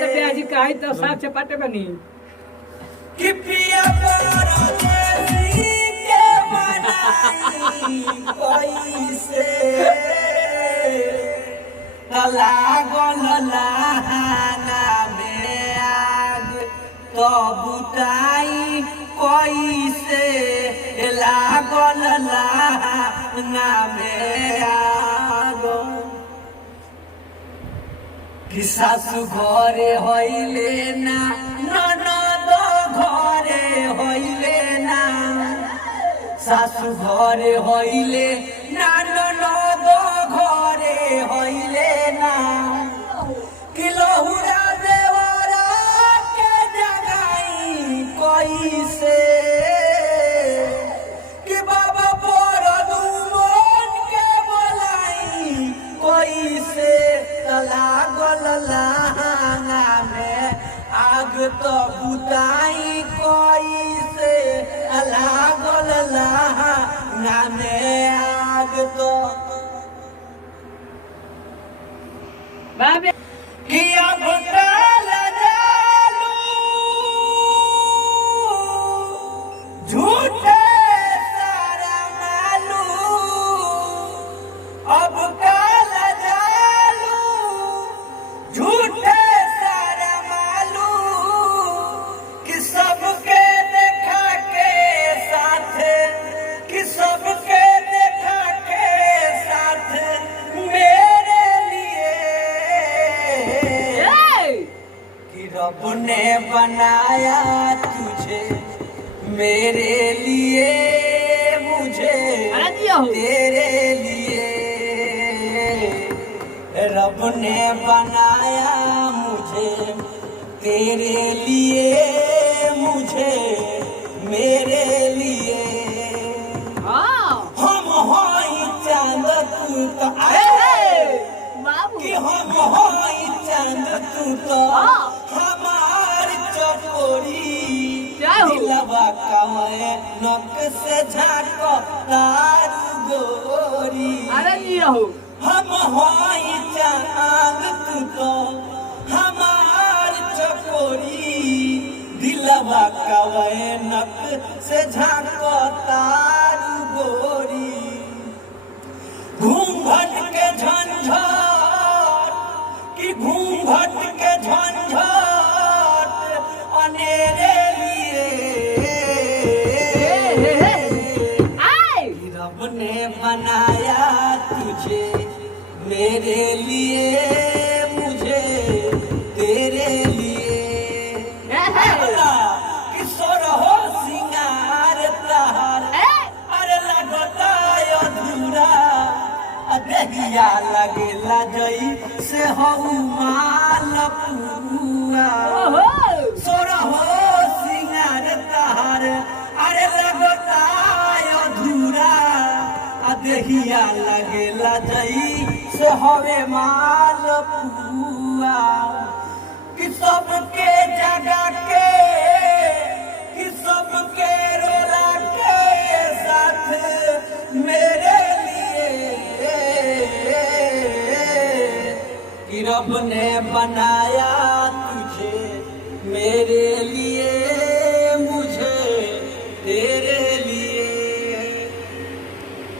तो ब्याजी काई तो साथ चपाटे बनी कि पिया परदेसी के मनाई कैसे लागल लहाना में आग तो बुताई कैसे लागल लहाना में आग कि सासु घरे हईले ना ननद घरे हईले ना सासु घरे हईले ना ननद घरे हईले ना कि लहुरा देवरा के जगाई कैसे कि बाबा पर दुमन के बोलाई कैसे लागल लहाना में आग तो बुताई कैसे लागल लहाना में आग तो बाबे कि अब काल जालू झूठे सारा मालू अब काल जालू झूठे सारा मालू कि सबके देखा के साथ कि सबके देखा के साथ मेरे लिए कि रब ने बनाया तुझे मेरे लिए मुझे तेरे लिए रब ने बनाया मुझे तेरे लिए मुझे मेरे लिए हम होई चांद तू तो कि हम होई चांद तू तो हमार चकोरी दिलवा कमाए नक से झाको तार गोरी हम होई चांद तू तो हमार चकोरी दिलवा कमाए नक से झाको तार गोरी घूंघट के झंझट कि घूंघट के झंझट अनेरे लिए रब ने बनाया तुझे मेरे लिए मुझे तेरे लिए किशोर हो सिंगार तहार अरे लगता अधूरा देहिया लगेला जई से हऊ माल पुआ सोर हो सिंगार तहार अरे लगता अधूरा देहिया लगेला जई से हवे माल पुआ कि सबके जगा के कि सबके रोला के साथ मेरे कि रब ने बनाया